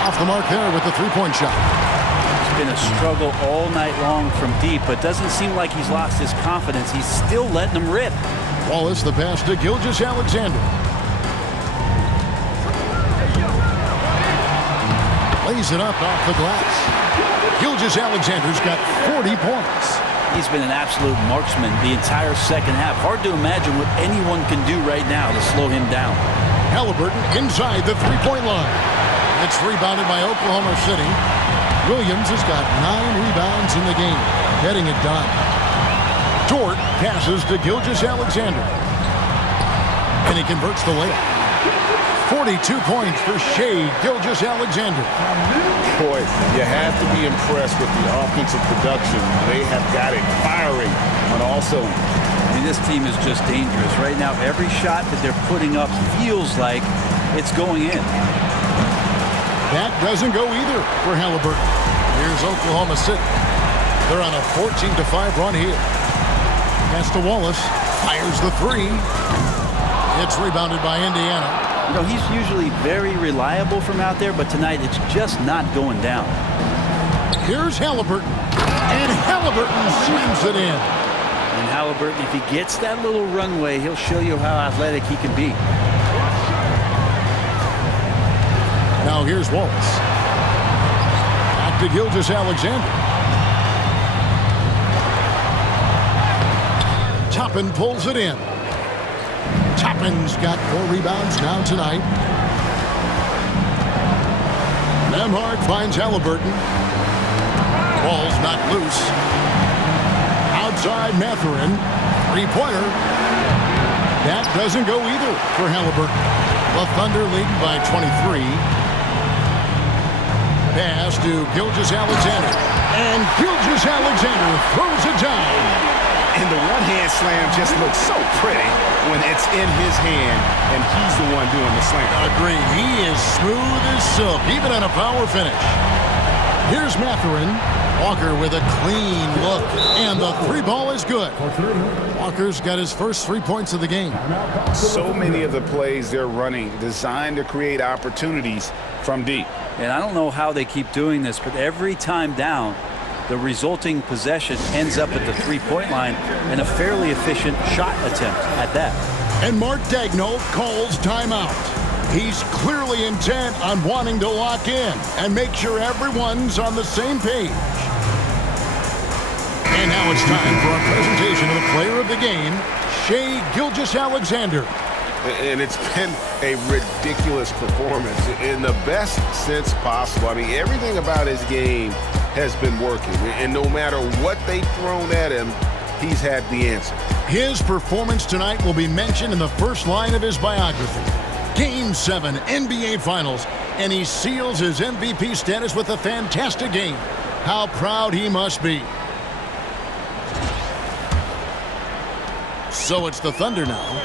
Off the mark there with the three-point shot. It's been a struggle all night long from deep, but doesn't seem like he's lost his confidence. He's still letting them rip. Wallace, the pass to Gilgeous-Alexander. Lays it up off the glass. Gilgeous-Alexander's got 40 points. He's been an absolute marksman the entire second half. Hard to imagine what anyone can do right now to slow him down. Halliburton inside the three-point line. It's rebounded by Oklahoma City. Williams has got 9 rebounds in the game, getting it done. Dort passes to Gilgeous-Alexander. And he converts the layup. 42 points for Shai Gilgeous-Alexander. Boy, you have to be impressed with the offensive production. They have got it firing on all cylinders. I mean, this team is just dangerous. Right now, every shot that they're putting up feels like it's going in. That doesn't go either for Halliburton. Here's Oklahoma City. They're on a 14-5 run here. Pass to Wallace. Fires the 3. It's rebounded by Indiana. You know, he's usually very reliable from out there, but tonight it's just not going down. Here's Halliburton. And Halliburton slams it in. And Halliburton, if he gets that little runway, he'll show you how athletic he can be. Now here's Wallace. Back to Gilgeous-Alexander. Toppin pulls it in. Toppin's got 4 rebounds now tonight. Nembhard finds Halliburton. Ball's knocked loose. Outside Mathurin. Three-pointer. That doesn't go either for Halliburton. The Thunder lead by 23. Pass to Gilgeous-Alexander. And Gilgeous-Alexander throws it down. And the one-hand slam just looks so pretty when it's in his hand and he's the one doing the slam. Agree. He is smooth as silk, even on a power finish. Here's Mathurin. Walker with a clean look, and the three ball is good. Walker's got his first 3 points of the game. So many of the plays they're running designed to create opportunities from deep. And I don't know how they keep doing this, but every time down, the resulting possession ends up at the three-point line and a fairly efficient shot attempt at that. And Mark Daigneault calls timeout. He's clearly intent on wanting to lock in and make sure everyone's on the same page. And now it's time for our presentation of the player of the game, Shai Gilgeous-Alexander. And it's been a ridiculous performance in the best sense possible. I mean, everything about his game has been working. And no matter what they've thrown at him, he's had the answer. His performance tonight will be mentioned in the first line of his biography. Game 7 NBA Finals, and he seals his MVP status with a fantastic game. How proud he must be. So it's the Thunder now.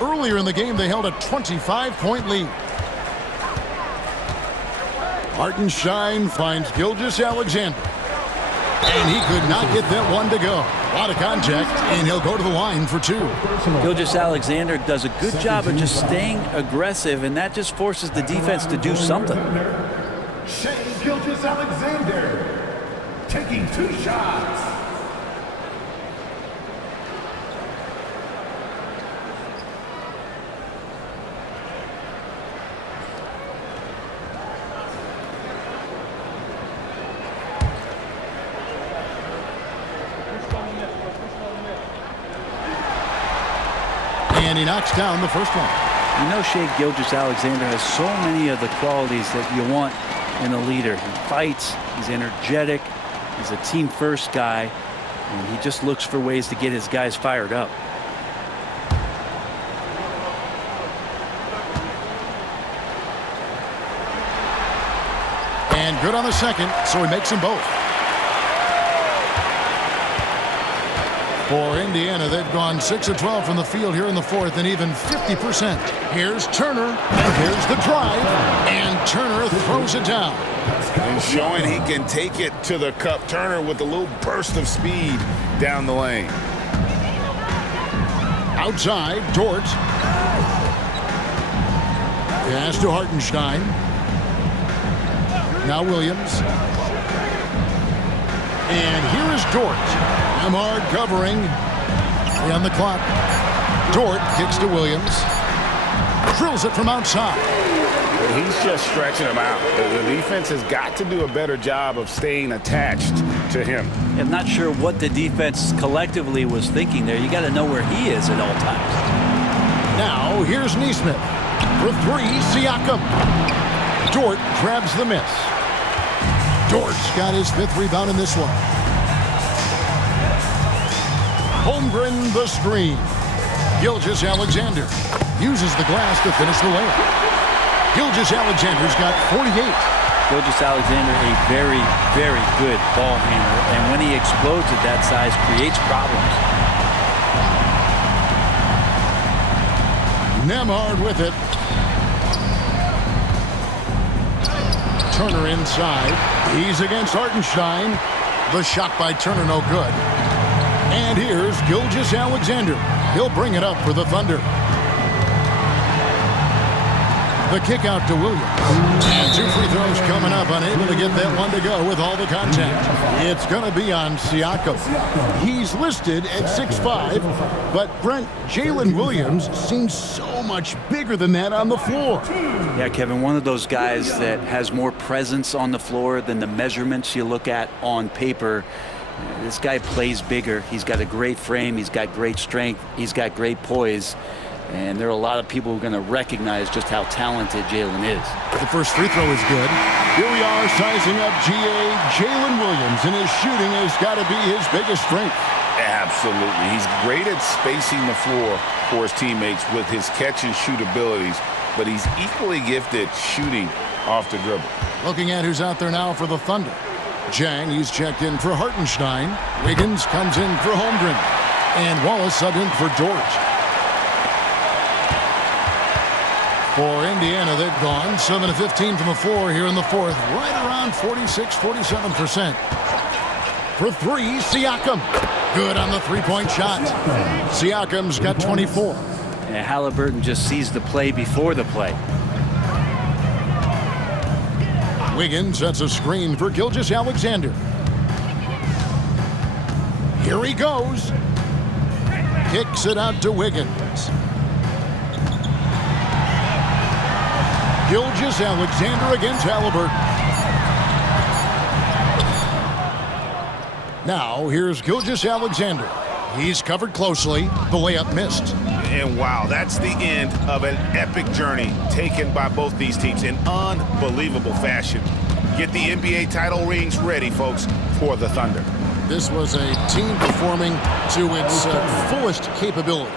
Earlier in the game, they held a 25-point lead. Hartenstein finds Gilgeous-Alexander. And he could not get that one to go. A lot of contact, and he'll go to the line for two. Gilgeous-Alexander does a good job of just staying aggressive, and that just forces the defense to do something. Shai Gilgeous-Alexander taking 2 shots. And he knocks down the first one. You know, Shai Gilgeous-Alexander has so many of the qualities that you want in a leader. He fights, he's energetic, he's a team-first guy, and he just looks for ways to get his guys fired up. And good on the second, so he makes them both. For Indiana, they've gone 6 of 12 from the field here in the fourth, and even 50%. Here's Turner, and here's the drive, and Turner throws it down. And showing he can take it to the cup. Turner with a little burst of speed down the lane. Outside, Dort. Pass to Hartenstein. Now Williams. And here is Dort. Nembhard covering. On the clock. Dort kicks to Williams. Drills it from outside. He's just stretching him out. The defense has got to do a better job of staying attached to him. I'm not sure what the defense collectively was thinking there. You got to know where he is at all times. Now here's Nesmith. For 3, Siakam. Dort grabs the miss. Dort's got his 5th rebound in this one. Holmgren the screen. Gilgeous-Alexander uses the glass to finish the layup. Gilgeous-Alexander's got 48. Gilgeous-Alexander, a very, very good ball handler, and when he explodes at that size, creates problems. Nembhard with it. Turner inside. He's against Hartenstein. The shot by Turner no good. And here's Gilgeous-Alexander. He'll bring it up for the Thunder. The kick out to Williams. And 2 free throws coming up. Unable to get that one to go with all the contact. It's going to be on Siakam. He's listed at 6'5", but Brent, Jalen Williams seems so much bigger than that on the floor. Yeah, Kevin, one of those guys that has more presence on the floor than the measurements you look at on paper. This guy plays bigger. He's got a great frame. He's got great strength. He's got great poise. And there are a lot of people who are going to recognize just how talented Jalen is. The first free throw is good. Here we are sizing up Jalen Williams, and his shooting has got to be his biggest strength. Absolutely. He's great at spacing the floor for his teammates with his catch and shoot abilities, but he's equally gifted shooting off the dribble. Looking at who's out there now for the Thunder. Jang, he's checked in for Hartenstein. Wiggins comes in for Holmgren. And Wallace subbed in for George. For Indiana, they've gone 7 of 15 from the floor here in the fourth. Right around 46-47%. For three, Siakam. Good on the three-point shot. Siakam's got 24. And Halliburton just sees the play before the play. Wiggins sets a screen for Gilgeous-Alexander. Here he goes. Kicks it out to Wiggins. Gilgeous-Alexander against Halliburton. Now, here's Gilgeous-Alexander. He's covered closely. The layup missed. And wow, that's the end of an epic journey taken by both these teams in unbelievable fashion. Get the NBA title rings ready, folks, for the Thunder. This was a team performing to its fullest capability.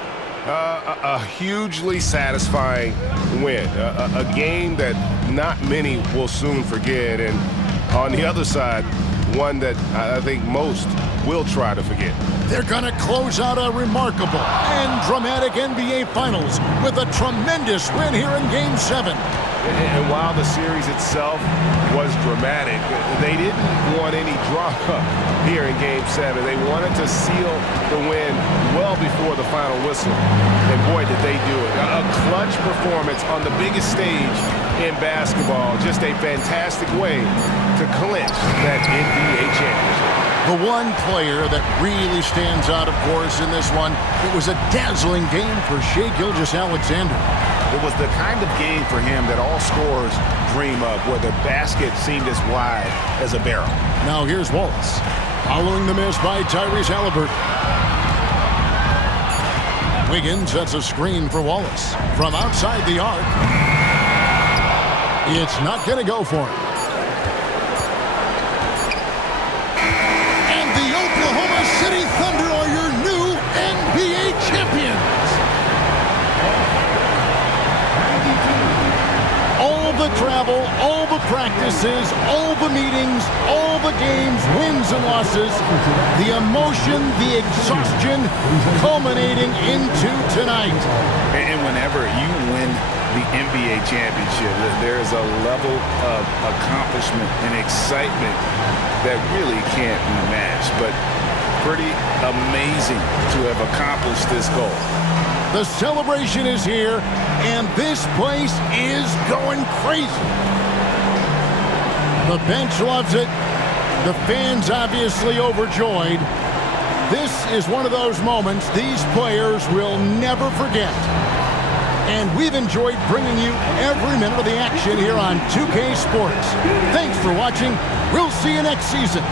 A hugely satisfying win. A game that not many will soon forget. And on the other side, one that I think most will try to forget. They're going to close out a remarkable and dramatic NBA Finals with a tremendous win here in Game 7. And while the series itself was dramatic, they didn't want any drama here in Game 7. They wanted to seal the win well before the final whistle. And boy, did they do it. A clutch performance on the biggest stage in basketball. Just a fantastic way to clinch that NBA championship. The one player that really stands out, of course, in this one, it was a dazzling game for Shai Gilgeous-Alexander. It was the kind of game for him that all scorers dream of, where the basket seemed as wide as a barrel. Now here's Wallace, following the miss by Tyrese Halliburton. Wiggins sets a screen for Wallace. From outside the arc, it's not going to go for him. City Thunder are your new NBA champions. All the travel, all the practices, all the meetings, all the games, wins and losses, the emotion, the exhaustion culminating into tonight. And whenever you win the NBA championship, there is a level of accomplishment and excitement that really can't be matched. But pretty amazing to have accomplished this goal. The celebration is here, and this place is going crazy. The bench loves it. The fans obviously overjoyed. This is one of those moments these players will never forget. And we've enjoyed bringing you every minute of the action here on 2K Sports. Thanks for watching. We'll see you next season.